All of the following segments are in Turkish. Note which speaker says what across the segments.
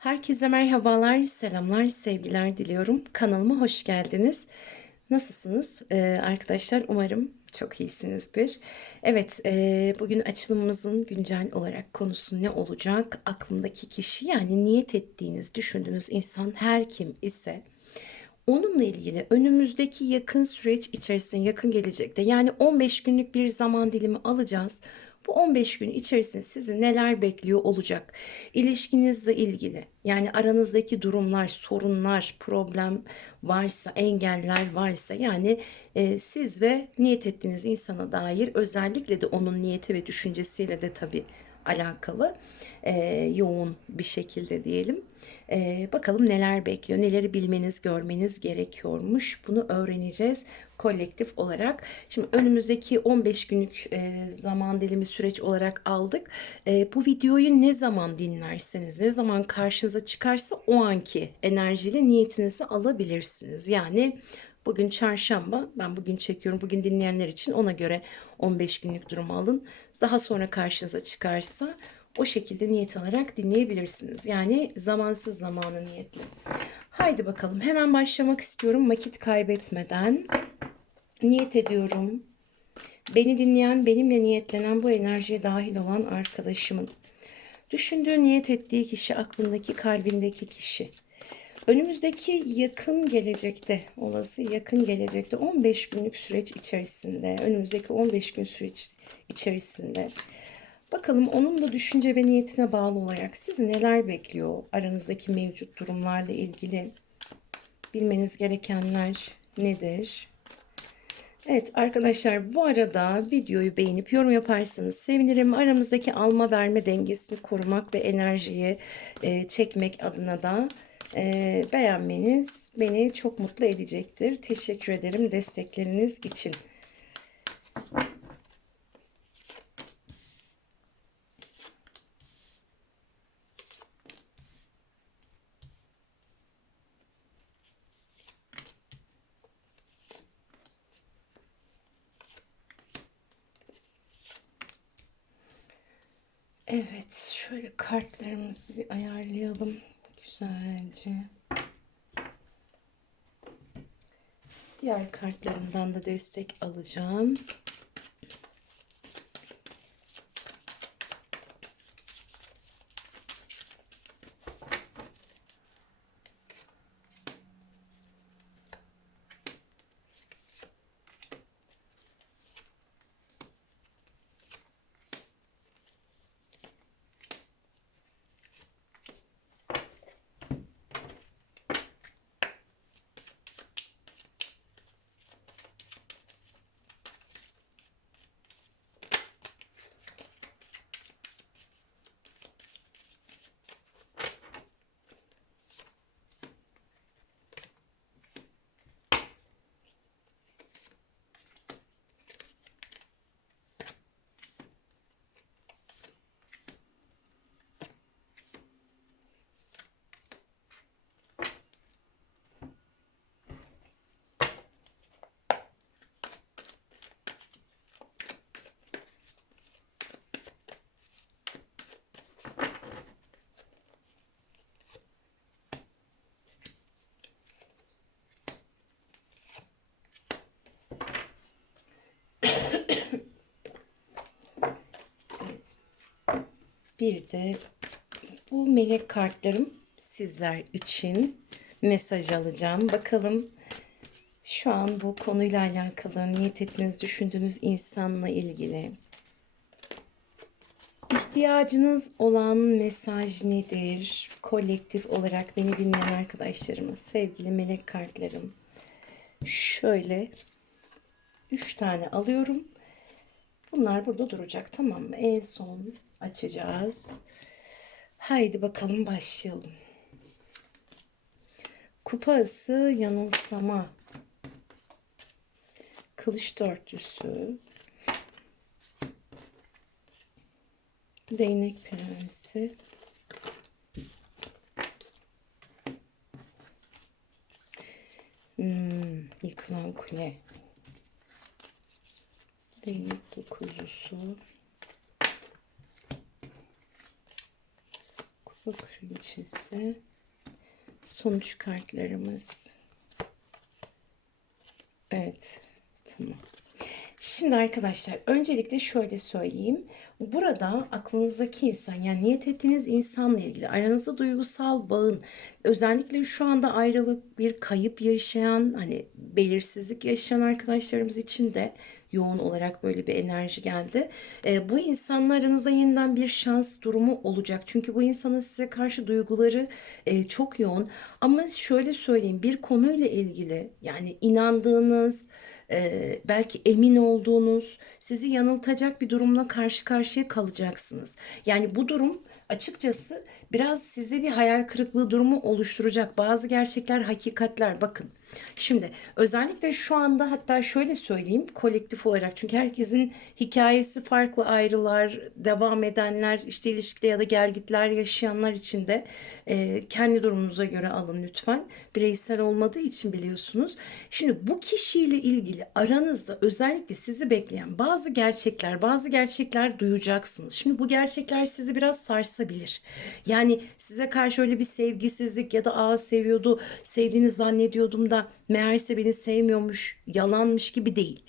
Speaker 1: Herkese merhabalar, selamlar, sevgiler diliyorum. Kanalıma hoş geldiniz. Nasılsınız Ee, arkadaşlar? Umarım çok iyisinizdir. Evet, e, bugün açılımımızın güncel olarak konusu ne olacak? Aklımdaki kişi yani niyet ettiğiniz, düşündüğünüz insan her kim ise Onunla ilgili önümüzdeki yakın süreç içerisinde, yakın gelecekte yani 15 günlük bir zaman dilimi alacağız. Bu 15 gün içerisinde sizi neler bekliyor olacak? İlişkinizle ilgili yani aranızdaki durumlar, sorunlar, problem varsa, engeller varsa yani e, siz ve niyet ettiğiniz insana dair özellikle de onun niyeti ve düşüncesiyle de tabii alakalı e, yoğun bir şekilde diyelim. E, bakalım neler bekliyor, neleri bilmeniz, görmeniz gerekiyormuş. Bunu öğreneceğiz kolektif olarak. Şimdi önümüzdeki 15 günlük e, zaman dilimi süreç olarak aldık. E, bu videoyu ne zaman dinlerseniz, ne zaman karşınıza çıkarsa o anki enerjiyle niyetinizi alabilirsiniz. Yani Bugün çarşamba. Ben bugün çekiyorum. Bugün dinleyenler için ona göre 15 günlük durumu alın. Daha sonra karşınıza çıkarsa o şekilde niyet alarak dinleyebilirsiniz. Yani zamansız zamanı niyetli. Haydi bakalım. Hemen başlamak istiyorum vakit kaybetmeden. Niyet ediyorum. Beni dinleyen, benimle niyetlenen bu enerjiye dahil olan arkadaşımın düşündüğü, niyet ettiği kişi, aklındaki, kalbindeki kişi Önümüzdeki yakın gelecekte, olası yakın gelecekte 15 günlük süreç içerisinde, önümüzdeki 15 gün süreç içerisinde bakalım onun da düşünce ve niyetine bağlı olarak sizi neler bekliyor aranızdaki mevcut durumlarla ilgili bilmeniz gerekenler nedir? Evet arkadaşlar bu arada videoyu beğenip yorum yaparsanız sevinirim. Aramızdaki alma verme dengesini korumak ve enerjiyi e, çekmek adına da e, beğenmeniz beni çok mutlu edecektir. Teşekkür ederim destekleriniz için. Evet, şöyle kartlarımızı bir ayarlayalım güzelce. Diğer kartlarımdan da destek alacağım. Bir de bu melek kartlarım sizler için mesaj alacağım. Bakalım şu an bu konuyla alakalı niyet ettiğiniz, düşündüğünüz insanla ilgili ihtiyacınız olan mesaj nedir? Kolektif olarak beni dinleyen arkadaşlarımız, sevgili melek kartlarım. Şöyle üç tane alıyorum. Bunlar burada duracak tamam mı? En son açacağız. Haydi bakalım başlayalım. Kupa ası yanılsama. Kılıç dörtlüsü. Değnek prensi. Hmm, yıkılan kule. Değnek dokuzusu. Bu kraliçesi. Sonuç kartlarımız. Evet. Tamam. Şimdi arkadaşlar öncelikle şöyle söyleyeyim. Burada aklınızdaki insan yani niyet ettiğiniz insanla ilgili aranızda duygusal bağın özellikle şu anda ayrılık bir kayıp yaşayan hani belirsizlik yaşayan arkadaşlarımız için de yoğun olarak böyle bir enerji geldi. E, bu insanla aranızda yeniden bir şans durumu olacak. Çünkü bu insanın size karşı duyguları e, çok yoğun. Ama şöyle söyleyeyim bir konuyla ilgili yani inandığınız e, belki emin olduğunuz sizi yanıltacak bir durumla karşı karşıya kalacaksınız. Yani bu durum açıkçası biraz size bir hayal kırıklığı durumu oluşturacak. Bazı gerçekler, hakikatler bakın. Şimdi özellikle şu anda hatta şöyle söyleyeyim kolektif olarak çünkü herkesin hikayesi farklı ayrılar, devam edenler, işte ilişkide ya da gelgitler yaşayanlar için de e, kendi durumunuza göre alın lütfen. Bireysel olmadığı için biliyorsunuz. Şimdi bu kişiyle ilgili aranızda özellikle sizi bekleyen bazı gerçekler, bazı gerçekler duyacaksınız. Şimdi bu gerçekler sizi biraz sarsabilir. Yani size karşı öyle bir sevgisizlik ya da aa seviyordu, sevdiğini zannediyordum da meğerse beni sevmiyormuş, yalanmış gibi değil.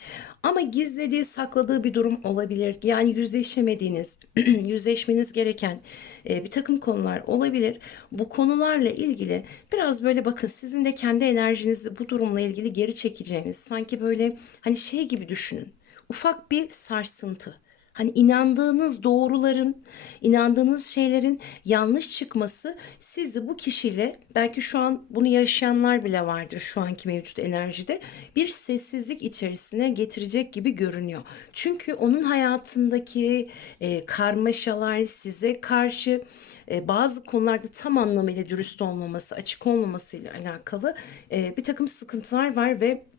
Speaker 1: Ama gizlediği, sakladığı bir durum olabilir. Yani yüzleşemediğiniz, yüzleşmeniz gereken e, bir takım konular olabilir. Bu konularla ilgili biraz böyle bakın sizin de kendi enerjinizi bu durumla ilgili geri çekeceğiniz sanki böyle hani şey gibi düşünün. Ufak bir sarsıntı. Hani inandığınız doğruların, inandığınız şeylerin yanlış çıkması sizi bu kişiyle belki şu an bunu yaşayanlar bile vardır şu anki mevcut enerjide bir sessizlik içerisine getirecek gibi görünüyor. Çünkü onun hayatındaki e, karmaşalar size karşı e, bazı konularda tam anlamıyla dürüst olmaması, açık olmaması ile alakalı e, bir takım sıkıntılar var ve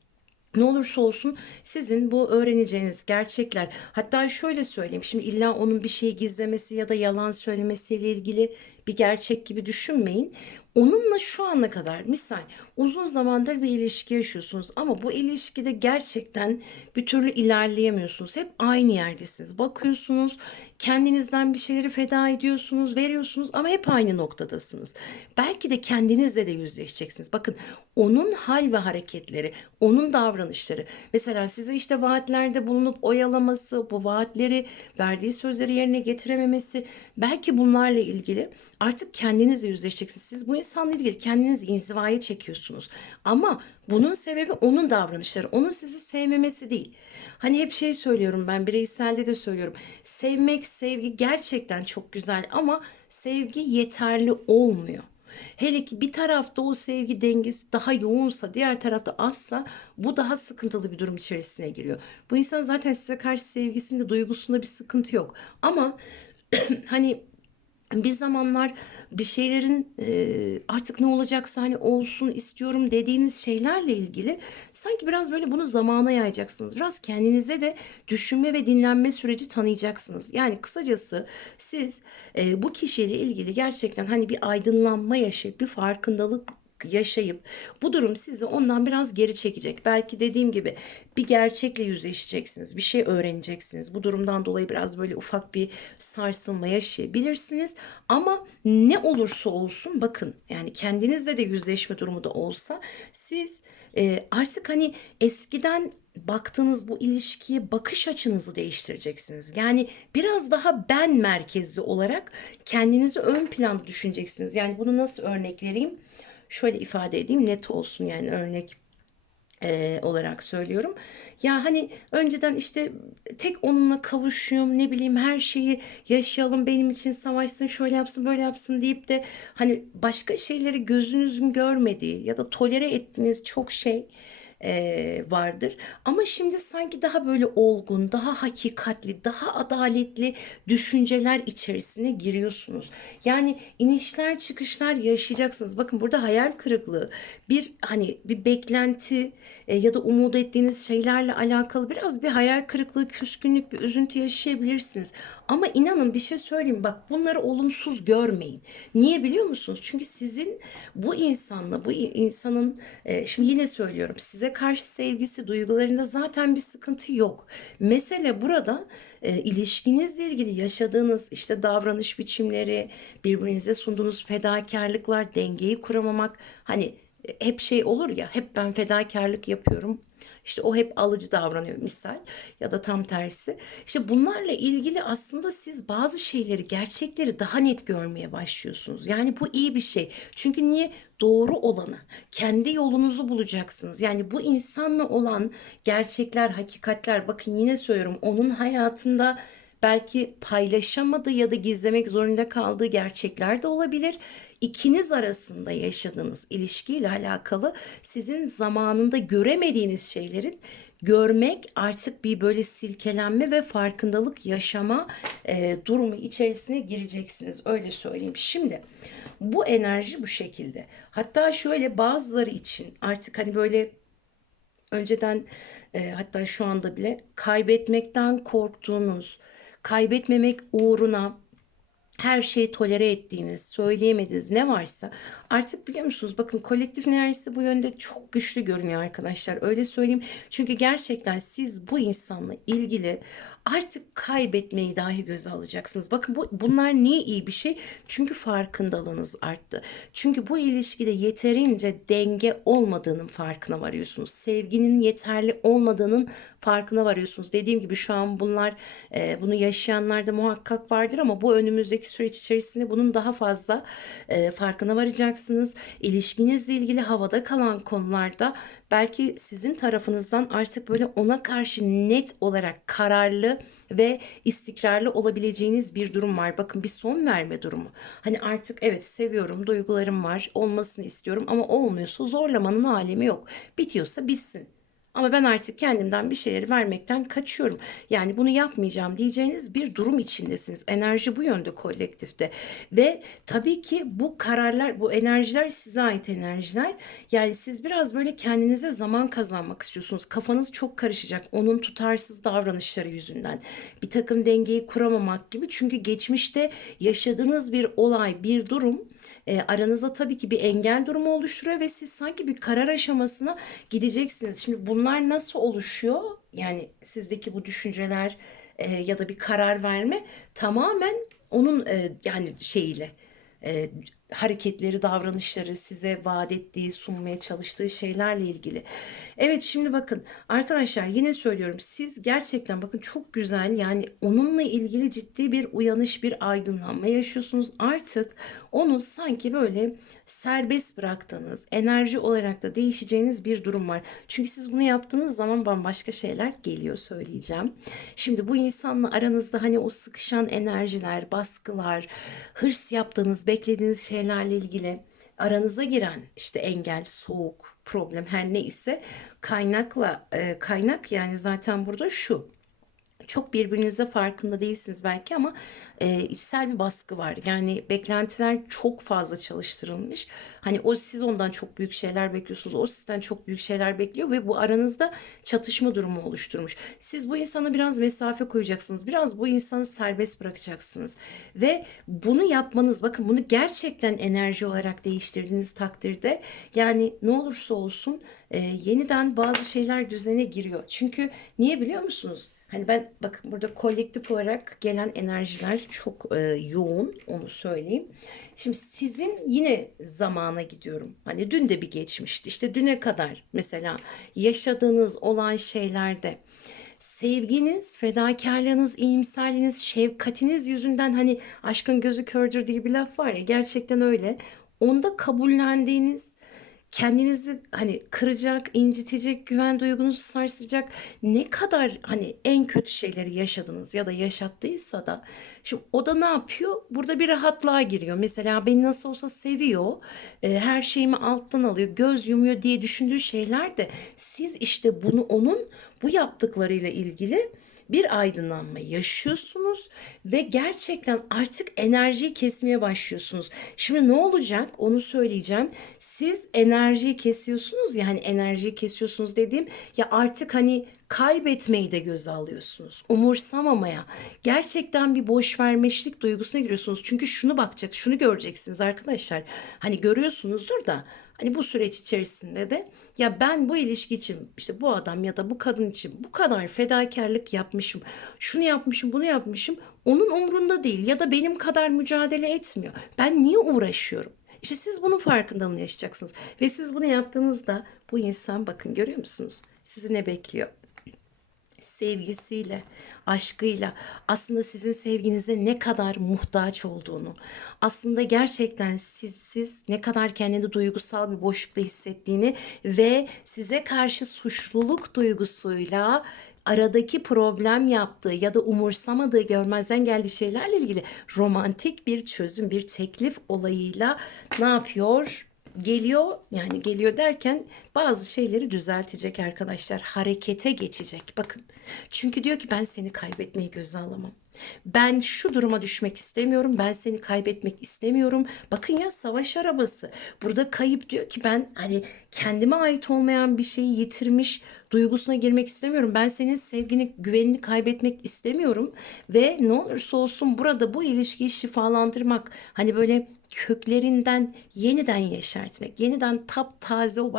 Speaker 1: ne olursa olsun sizin bu öğreneceğiniz gerçekler. Hatta şöyle söyleyeyim şimdi illa onun bir şeyi gizlemesi ya da yalan söylemesiyle ilgili bir gerçek gibi düşünmeyin. Onunla şu ana kadar misal uzun zamandır bir ilişki yaşıyorsunuz ama bu ilişkide gerçekten bir türlü ilerleyemiyorsunuz. Hep aynı yerdesiniz. Bakıyorsunuz kendinizden bir şeyleri feda ediyorsunuz, veriyorsunuz ama hep aynı noktadasınız. Belki de kendinizle de yüzleşeceksiniz. Bakın onun hal ve hareketleri, onun davranışları. Mesela size işte vaatlerde bulunup oyalaması, bu vaatleri verdiği sözleri yerine getirememesi belki bunlarla ilgili artık kendinizle yüzleşeceksiniz. Siz bu insanla ilgili kendinizi inzivaya çekiyorsunuz. Ama bunun sebebi onun davranışları. Onun sizi sevmemesi değil. Hani hep şey söylüyorum ben bireyselde de söylüyorum. Sevmek, sevgi gerçekten çok güzel ama sevgi yeterli olmuyor. Hele ki bir tarafta o sevgi dengesi daha yoğunsa, diğer tarafta azsa bu daha sıkıntılı bir durum içerisine giriyor. Bu insan zaten size karşı sevgisinde, duygusunda bir sıkıntı yok. Ama hani bir zamanlar bir şeylerin e, artık ne olacaksa hani olsun istiyorum dediğiniz şeylerle ilgili sanki biraz böyle bunu zamana yayacaksınız. Biraz kendinize de düşünme ve dinlenme süreci tanıyacaksınız. Yani kısacası siz e, bu kişiyle ilgili gerçekten hani bir aydınlanma yaşayıp bir farkındalık yaşayıp bu durum sizi ondan biraz geri çekecek. Belki dediğim gibi bir gerçekle yüzleşeceksiniz, bir şey öğreneceksiniz. Bu durumdan dolayı biraz böyle ufak bir sarsılma yaşayabilirsiniz. Ama ne olursa olsun bakın yani kendinizle de yüzleşme durumu da olsa siz e, artık hani eskiden baktığınız bu ilişkiye bakış açınızı değiştireceksiniz. Yani biraz daha ben merkezli olarak kendinizi ön planda düşüneceksiniz. Yani bunu nasıl örnek vereyim? Şöyle ifade edeyim net olsun yani örnek e, olarak söylüyorum. Ya hani önceden işte tek onunla kavuşuyum ne bileyim her şeyi yaşayalım benim için savaşsın şöyle yapsın böyle yapsın deyip de hani başka şeyleri gözünüzün görmediği ya da tolere ettiğiniz çok şey e, vardır. Ama şimdi sanki daha böyle olgun, daha hakikatli, daha adaletli düşünceler içerisine giriyorsunuz. Yani inişler çıkışlar yaşayacaksınız. Bakın burada hayal kırıklığı, bir hani bir beklenti e, ya da umut ettiğiniz şeylerle alakalı biraz bir hayal kırıklığı, küskünlük, bir üzüntü yaşayabilirsiniz. Ama inanın bir şey söyleyeyim bak bunları olumsuz görmeyin. Niye biliyor musunuz? Çünkü sizin bu insanla bu insanın e, şimdi yine söylüyorum size karşı sevgisi duygularında zaten bir sıkıntı yok. Mesele burada e, ilişkinizle ilgili yaşadığınız işte davranış biçimleri, birbirinize sunduğunuz fedakarlıklar, dengeyi kuramamak hani e, hep şey olur ya hep ben fedakarlık yapıyorum işte o hep alıcı davranıyor misal ya da tam tersi. İşte bunlarla ilgili aslında siz bazı şeyleri, gerçekleri daha net görmeye başlıyorsunuz. Yani bu iyi bir şey. Çünkü niye? Doğru olanı, kendi yolunuzu bulacaksınız. Yani bu insanla olan gerçekler, hakikatler bakın yine söylüyorum onun hayatında belki paylaşamadığı ya da gizlemek zorunda kaldığı gerçekler de olabilir. İkiniz arasında yaşadığınız ilişkiyle alakalı sizin zamanında göremediğiniz şeylerin görmek artık bir böyle silkelenme ve farkındalık yaşama e, durumu içerisine gireceksiniz. Öyle söyleyeyim. Şimdi bu enerji bu şekilde. Hatta şöyle bazıları için artık hani böyle önceden e, hatta şu anda bile kaybetmekten korktuğunuz, kaybetmemek uğruna her şeyi tolere ettiğiniz, söyleyemediğiniz ne varsa artık biliyor musunuz? Bakın kolektif enerjisi bu yönde çok güçlü görünüyor arkadaşlar. Öyle söyleyeyim. Çünkü gerçekten siz bu insanla ilgili artık kaybetmeyi dahi göze alacaksınız. Bakın bu bunlar niye iyi bir şey? Çünkü farkındalığınız arttı. Çünkü bu ilişkide yeterince denge olmadığının farkına varıyorsunuz. Sevginin yeterli olmadığının farkına varıyorsunuz. Dediğim gibi şu an bunlar e, bunu yaşayanlar da muhakkak vardır ama bu önümüzdeki süreç içerisinde bunun daha fazla e, farkına varacaksınız. İlişkinizle ilgili havada kalan konularda belki sizin tarafınızdan artık böyle ona karşı net olarak kararlı ve istikrarlı olabileceğiniz bir durum var. Bakın bir son verme durumu. Hani artık evet seviyorum, duygularım var, olmasını istiyorum ama olmuyorsa zorlamanın alemi yok. Bitiyorsa bitsin. Ama ben artık kendimden bir şeyleri vermekten kaçıyorum. Yani bunu yapmayacağım diyeceğiniz bir durum içindesiniz. Enerji bu yönde kolektifte. Ve tabii ki bu kararlar, bu enerjiler size ait enerjiler. Yani siz biraz böyle kendinize zaman kazanmak istiyorsunuz. Kafanız çok karışacak onun tutarsız davranışları yüzünden. Bir takım dengeyi kuramamak gibi. Çünkü geçmişte yaşadığınız bir olay, bir durum e, aranızda tabii ki bir engel durumu oluşturuyor ve siz sanki bir karar aşamasına gideceksiniz. Şimdi bunlar nasıl oluşuyor? Yani sizdeki bu düşünceler e, ya da bir karar verme tamamen onun e, yani şeyiyle e, hareketleri, davranışları size vaat ettiği, sunmaya çalıştığı şeylerle ilgili. Evet şimdi bakın arkadaşlar yine söylüyorum siz gerçekten bakın çok güzel yani onunla ilgili ciddi bir uyanış, bir aydınlanma yaşıyorsunuz. Artık onu sanki böyle serbest bıraktığınız, enerji olarak da değişeceğiniz bir durum var. Çünkü siz bunu yaptığınız zaman bambaşka şeyler geliyor söyleyeceğim. Şimdi bu insanla aranızda hani o sıkışan enerjiler, baskılar, hırs yaptığınız, beklediğiniz şeylerle ilgili aranıza giren işte engel, soğuk, problem her neyse kaynakla e, kaynak yani zaten burada şu çok birbirinize farkında değilsiniz belki ama e, içsel bir baskı var. Yani beklentiler çok fazla çalıştırılmış. Hani o siz ondan çok büyük şeyler bekliyorsunuz. O sizden çok büyük şeyler bekliyor ve bu aranızda çatışma durumu oluşturmuş. Siz bu insana biraz mesafe koyacaksınız. Biraz bu insanı serbest bırakacaksınız. Ve bunu yapmanız bakın bunu gerçekten enerji olarak değiştirdiğiniz takdirde yani ne olursa olsun e, yeniden bazı şeyler düzene giriyor. Çünkü niye biliyor musunuz? Hani ben bakın burada kolektif olarak gelen enerjiler çok e, yoğun onu söyleyeyim. Şimdi sizin yine zamana gidiyorum. Hani dün de bir geçmişti. İşte düne kadar mesela yaşadığınız olan şeylerde sevginiz, fedakarlığınız, iyimserliğiniz, şefkatiniz yüzünden hani aşkın gözü kördür diye bir laf var ya gerçekten öyle. Onda kabullendiğiniz kendinizi hani kıracak, incitecek, güven duygunuzu sarsacak ne kadar hani en kötü şeyleri yaşadınız ya da yaşattıysa da şimdi o da ne yapıyor? Burada bir rahatlığa giriyor. Mesela beni nasıl olsa seviyor, e, her şeyimi alttan alıyor, göz yumuyor diye düşündüğü şeyler de siz işte bunu onun bu yaptıklarıyla ilgili bir aydınlanma yaşıyorsunuz ve gerçekten artık enerjiyi kesmeye başlıyorsunuz. Şimdi ne olacak onu söyleyeceğim. Siz enerjiyi kesiyorsunuz ya hani enerjiyi kesiyorsunuz dediğim ya artık hani kaybetmeyi de göze alıyorsunuz. Umursamamaya, gerçekten bir boş vermişlik duygusuna giriyorsunuz. Çünkü şunu bakacak, şunu göreceksiniz arkadaşlar. Hani görüyorsunuzdur da Hani bu süreç içerisinde de ya ben bu ilişki için işte bu adam ya da bu kadın için bu kadar fedakarlık yapmışım. Şunu yapmışım, bunu yapmışım. Onun umrunda değil ya da benim kadar mücadele etmiyor. Ben niye uğraşıyorum? İşte siz bunun farkındalığını yaşayacaksınız. Ve siz bunu yaptığınızda bu insan bakın görüyor musunuz? Sizi ne bekliyor? Sevgisiyle, aşkıyla aslında sizin sevginize ne kadar muhtaç olduğunu, aslında gerçekten sizsiz ne kadar kendini duygusal bir boşlukta hissettiğini ve size karşı suçluluk duygusuyla aradaki problem yaptığı ya da umursamadığı görmezden geldiği şeylerle ilgili romantik bir çözüm, bir teklif olayıyla ne yapıyor? geliyor yani geliyor derken bazı şeyleri düzeltecek arkadaşlar harekete geçecek. Bakın çünkü diyor ki ben seni kaybetmeyi göze alamam. Ben şu duruma düşmek istemiyorum ben seni kaybetmek istemiyorum. Bakın ya savaş arabası. Burada kayıp diyor ki ben hani kendime ait olmayan bir şeyi yitirmiş duygusuna girmek istemiyorum. Ben senin sevgini güvenini kaybetmek istemiyorum ve ne olursa olsun burada bu ilişkiyi şifalandırmak hani böyle köklerinden yeniden yeşertmek, yeniden taptaze o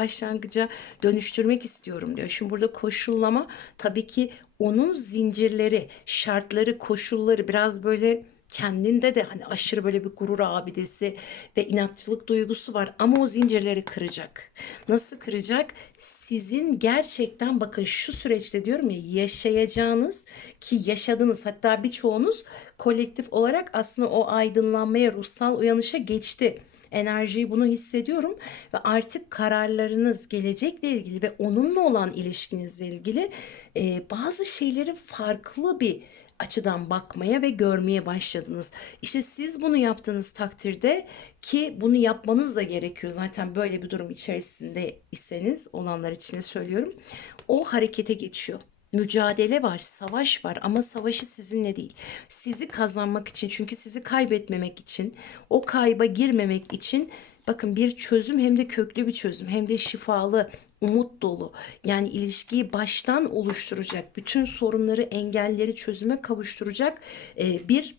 Speaker 1: başlangıca dönüştürmek istiyorum diyor. Şimdi burada koşullama tabii ki onun zincirleri, şartları, koşulları biraz böyle kendinde de hani aşırı böyle bir gurur abidesi ve inatçılık duygusu var ama o zincirleri kıracak. Nasıl kıracak? Sizin gerçekten bakın şu süreçte diyorum ya yaşayacağınız ki yaşadınız hatta birçoğunuz kolektif olarak aslında o aydınlanmaya, ruhsal uyanışa geçti enerjiyi bunu hissediyorum ve artık kararlarınız gelecekle ilgili ve onunla olan ilişkinizle ilgili e, bazı şeyleri farklı bir açıdan bakmaya ve görmeye başladınız. İşte siz bunu yaptığınız takdirde ki bunu yapmanız da gerekiyor. Zaten böyle bir durum içerisinde iseniz olanlar için de söylüyorum. O harekete geçiyor mücadele var, savaş var ama savaşı sizinle değil. Sizi kazanmak için çünkü sizi kaybetmemek için, o kayba girmemek için bakın bir çözüm hem de köklü bir çözüm hem de şifalı, umut dolu. Yani ilişkiyi baştan oluşturacak, bütün sorunları, engelleri çözüme kavuşturacak e, bir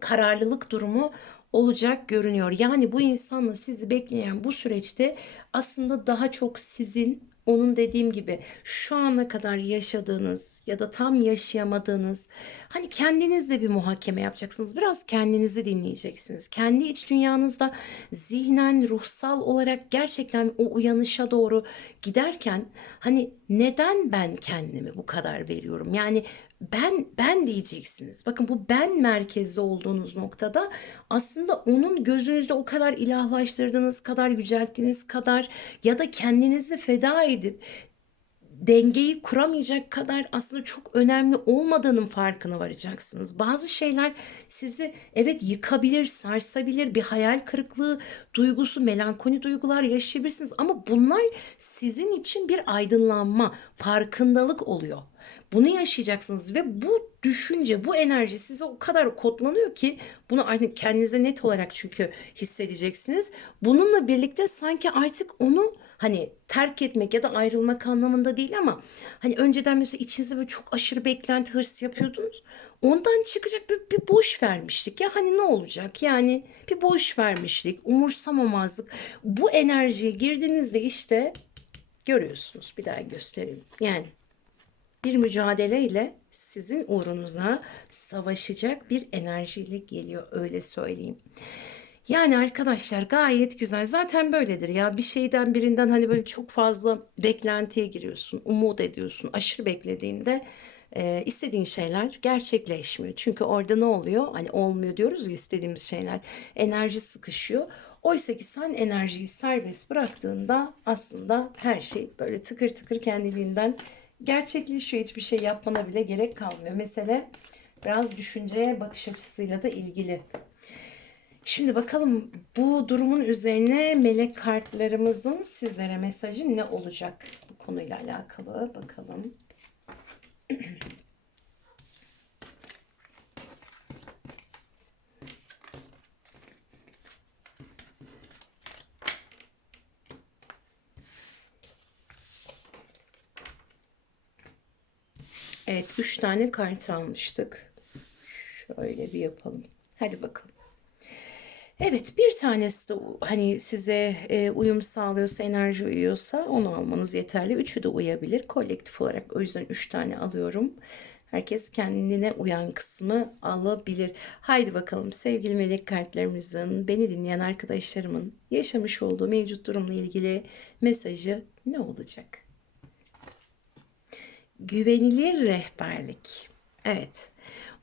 Speaker 1: kararlılık durumu olacak görünüyor. Yani bu insanla sizi bekleyen bu süreçte aslında daha çok sizin onun dediğim gibi şu ana kadar yaşadığınız ya da tam yaşayamadığınız hani kendinizle bir muhakeme yapacaksınız. Biraz kendinizi dinleyeceksiniz. Kendi iç dünyanızda zihnen, ruhsal olarak gerçekten o uyanışa doğru giderken hani neden ben kendimi bu kadar veriyorum? Yani ben ben diyeceksiniz. Bakın bu ben merkezli olduğunuz noktada aslında onun gözünüzde o kadar ilahlaştırdığınız kadar yücelttiğiniz kadar ya da kendinizi feda edip dengeyi kuramayacak kadar aslında çok önemli olmadığının farkına varacaksınız. Bazı şeyler sizi evet yıkabilir, sarsabilir, bir hayal kırıklığı duygusu, melankoli duygular yaşayabilirsiniz ama bunlar sizin için bir aydınlanma, farkındalık oluyor. Bunu yaşayacaksınız ve bu düşünce, bu enerji size o kadar kodlanıyor ki bunu artık kendinize net olarak çünkü hissedeceksiniz. Bununla birlikte sanki artık onu hani terk etmek ya da ayrılmak anlamında değil ama hani önceden mesela içinizde böyle çok aşırı beklenti hırs yapıyordunuz. Ondan çıkacak bir, bir boş vermişlik ya hani ne olacak yani bir boş vermişlik, umursamamazlık. Bu enerjiye girdiğinizde işte görüyorsunuz bir daha göstereyim. Yani bir mücadeleyle sizin uğrunuza savaşacak bir enerjiyle geliyor öyle söyleyeyim. Yani arkadaşlar gayet güzel. Zaten böyledir ya. Bir şeyden birinden hani böyle çok fazla beklentiye giriyorsun, umut ediyorsun. Aşırı beklediğinde e, istediğin şeyler gerçekleşmiyor. Çünkü orada ne oluyor? Hani olmuyor diyoruz ya istediğimiz şeyler. Enerji sıkışıyor. Oysa ki sen enerjiyi serbest bıraktığında aslında her şey böyle tıkır tıkır kendiliğinden gerçekleşiyor. Hiçbir şey yapmana bile gerek kalmıyor. Mesele biraz düşünceye bakış açısıyla da ilgili. Şimdi bakalım bu durumun üzerine melek kartlarımızın sizlere mesajı ne olacak bu konuyla alakalı bakalım. Evet 3 tane kart almıştık. Şöyle bir yapalım. Hadi bakalım. Evet bir tanesi de hani size e, uyum sağlıyorsa, enerji uyuyorsa onu almanız yeterli. Üçü de uyabilir kolektif olarak. O yüzden üç tane alıyorum. Herkes kendine uyan kısmı alabilir. Haydi bakalım sevgili melek kartlarımızın, beni dinleyen arkadaşlarımın yaşamış olduğu mevcut durumla ilgili mesajı ne olacak? Güvenilir rehberlik. Evet.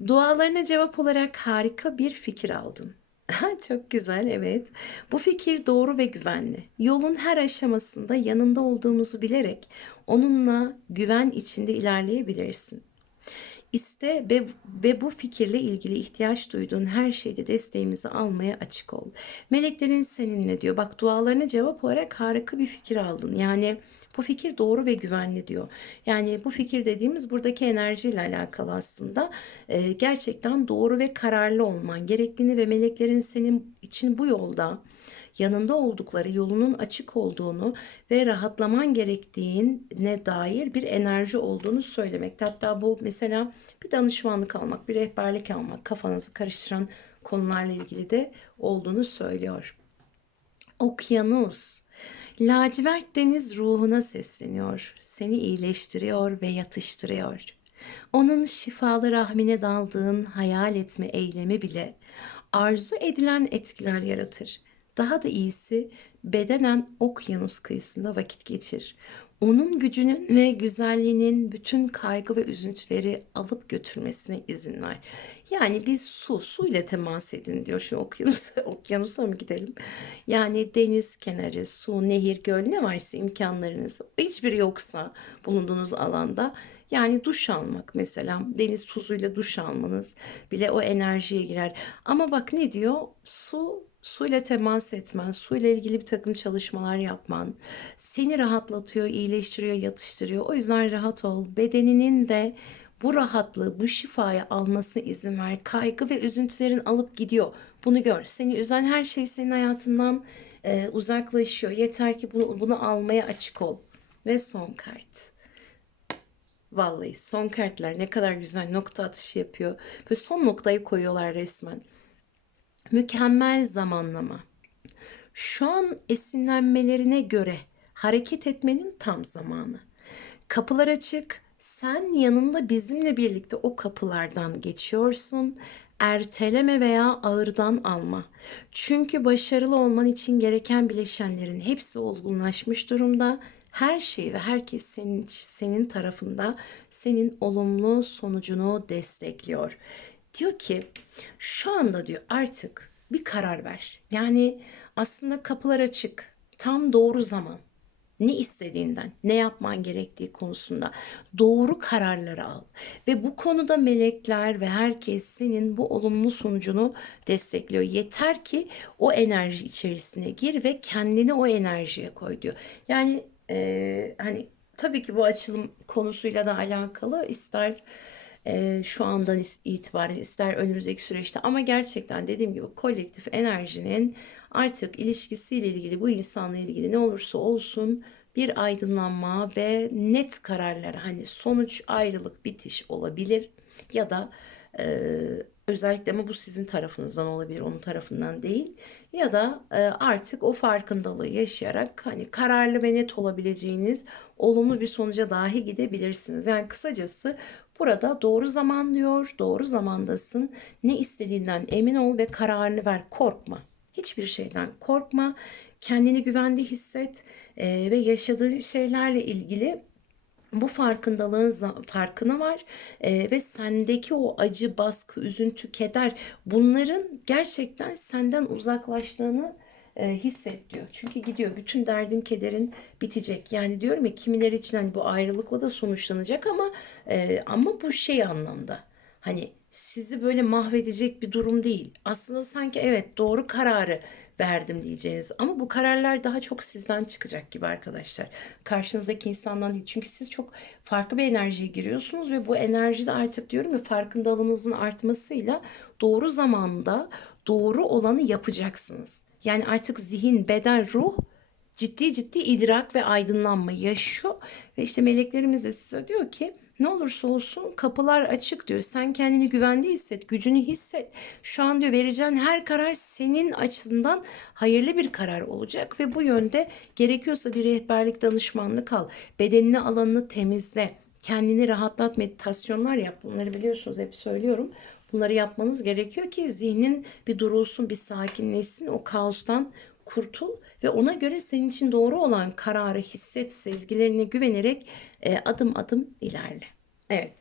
Speaker 1: Dualarına cevap olarak harika bir fikir aldın. Çok güzel, evet. Bu fikir doğru ve güvenli. Yolun her aşamasında yanında olduğumuzu bilerek onunla güven içinde ilerleyebilirsin. İste ve, ve bu fikirle ilgili ihtiyaç duyduğun her şeyde desteğimizi almaya açık ol. Meleklerin seninle diyor. Bak dualarına cevap olarak harika bir fikir aldın. Yani bu fikir doğru ve güvenli diyor. Yani bu fikir dediğimiz buradaki enerjiyle alakalı aslında e, gerçekten doğru ve kararlı olman gerektiğini ve meleklerin senin için bu yolda yanında oldukları yolunun açık olduğunu ve rahatlaman gerektiğine dair bir enerji olduğunu söylemekte. Hatta bu mesela bir danışmanlık almak, bir rehberlik almak, kafanızı karıştıran konularla ilgili de olduğunu söylüyor. Okyanus. Lacivert deniz ruhuna sesleniyor. Seni iyileştiriyor ve yatıştırıyor. Onun şifalı rahmine daldığın hayal etme eylemi bile arzu edilen etkiler yaratır. Daha da iyisi bedenen okyanus kıyısında vakit geçir. Onun gücünün ve güzelliğinin bütün kaygı ve üzüntüleri alıp götürmesine izin ver. Yani biz su, su ile temas edin diyor. Şimdi okyanusa, okyanusa mı gidelim? Yani deniz kenarı, su, nehir, göl ne varsa imkanlarınız hiçbiri yoksa bulunduğunuz alanda yani duş almak mesela deniz tuzuyla duş almanız bile o enerjiye girer. Ama bak ne diyor? Su suyla temas etmen, suyla ilgili bir takım çalışmalar yapman seni rahatlatıyor, iyileştiriyor, yatıştırıyor. O yüzden rahat ol. Bedeninin de bu rahatlığı, bu şifayı almasına izin ver. Kaygı ve üzüntülerin alıp gidiyor. Bunu gör. Seni üzen her şey senin hayatından e, uzaklaşıyor. Yeter ki bunu, bunu almaya açık ol. Ve son kart. Vallahi son kartlar ne kadar güzel nokta atışı yapıyor. Böyle son noktayı koyuyorlar resmen. Mükemmel zamanlama. Şu an esinlenmelerine göre hareket etmenin tam zamanı. Kapılar açık. Sen yanında bizimle birlikte o kapılardan geçiyorsun. Erteleme veya ağırdan alma. Çünkü başarılı olman için gereken bileşenlerin hepsi olgunlaşmış durumda. Her şey ve herkes senin senin tarafında senin olumlu sonucunu destekliyor. Diyor ki şu anda diyor artık bir karar ver. Yani aslında kapılar açık. Tam doğru zaman. Ne istediğinden, ne yapman gerektiği konusunda doğru kararları al. Ve bu konuda melekler ve herkes senin bu olumlu sonucunu destekliyor. Yeter ki o enerji içerisine gir ve kendini o enerjiye koy diyor. Yani e, hani tabii ki bu açılım konusuyla da alakalı ister şu andan itibaren ister önümüzdeki süreçte ama gerçekten dediğim gibi kolektif enerjinin artık ilişkisiyle ilgili bu insanla ilgili ne olursa olsun bir aydınlanma ve net kararlar hani sonuç ayrılık bitiş olabilir ya da e, özellikle ama bu sizin tarafınızdan olabilir onun tarafından değil ya da e, artık o farkındalığı yaşayarak hani kararlı ve net olabileceğiniz olumlu bir sonuca dahi gidebilirsiniz. Yani kısacası Burada doğru zaman diyor, doğru zamandasın. Ne istediğinden emin ol ve kararını ver. Korkma. Hiçbir şeyden korkma. Kendini güvende hisset e, ve yaşadığın şeylerle ilgili bu farkındalığın farkına var e, ve sendeki o acı, baskı, üzüntü, keder bunların gerçekten senden uzaklaştığını e, hisset diyor. Çünkü gidiyor bütün derdin kederin bitecek. Yani diyorum ya kimileri için hani bu ayrılıkla da sonuçlanacak ama e, ama bu şey anlamda hani sizi böyle mahvedecek bir durum değil. Aslında sanki evet doğru kararı verdim diyeceğiniz ama bu kararlar daha çok sizden çıkacak gibi arkadaşlar. Karşınızdaki insandan değil. Çünkü siz çok farklı bir enerjiye giriyorsunuz ve bu enerjide artık diyorum ya farkındalığınızın artmasıyla doğru zamanda doğru olanı yapacaksınız. Yani artık zihin, beden, ruh ciddi ciddi idrak ve aydınlanma yaşıyor. Ve işte meleklerimiz de size diyor ki Ne olursa olsun kapılar açık diyor. Sen kendini güvende hisset, gücünü hisset. Şu an diyor vereceğin her karar senin açısından hayırlı bir karar olacak ve bu yönde gerekiyorsa bir rehberlik danışmanlık al. Bedenini alanını temizle. Kendini rahatlat, meditasyonlar yap. Bunları biliyorsunuz hep söylüyorum. Bunları yapmanız gerekiyor ki zihnin bir durulsun, bir sakinleşsin, o kaostan kurtul ve ona göre senin için doğru olan kararı hisset, sezgilerine güvenerek e, adım adım ilerle. Evet.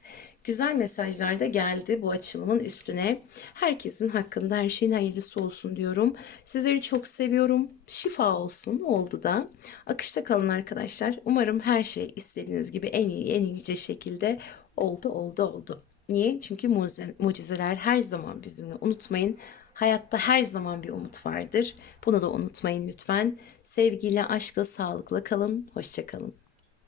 Speaker 1: Güzel mesajlar da geldi bu açılımın üstüne. Herkesin hakkında her şeyin hayırlısı olsun diyorum. Sizleri çok seviyorum. Şifa olsun oldu da. Akışta kalın arkadaşlar. Umarım her şey istediğiniz gibi en iyi, en yüce şekilde oldu, oldu, oldu. Niye? Çünkü mucize- mucizeler her zaman bizimle. Unutmayın. Hayatta her zaman bir umut vardır. Bunu da unutmayın lütfen. Sevgiyle, aşkla, sağlıkla kalın. Hoşça kalın.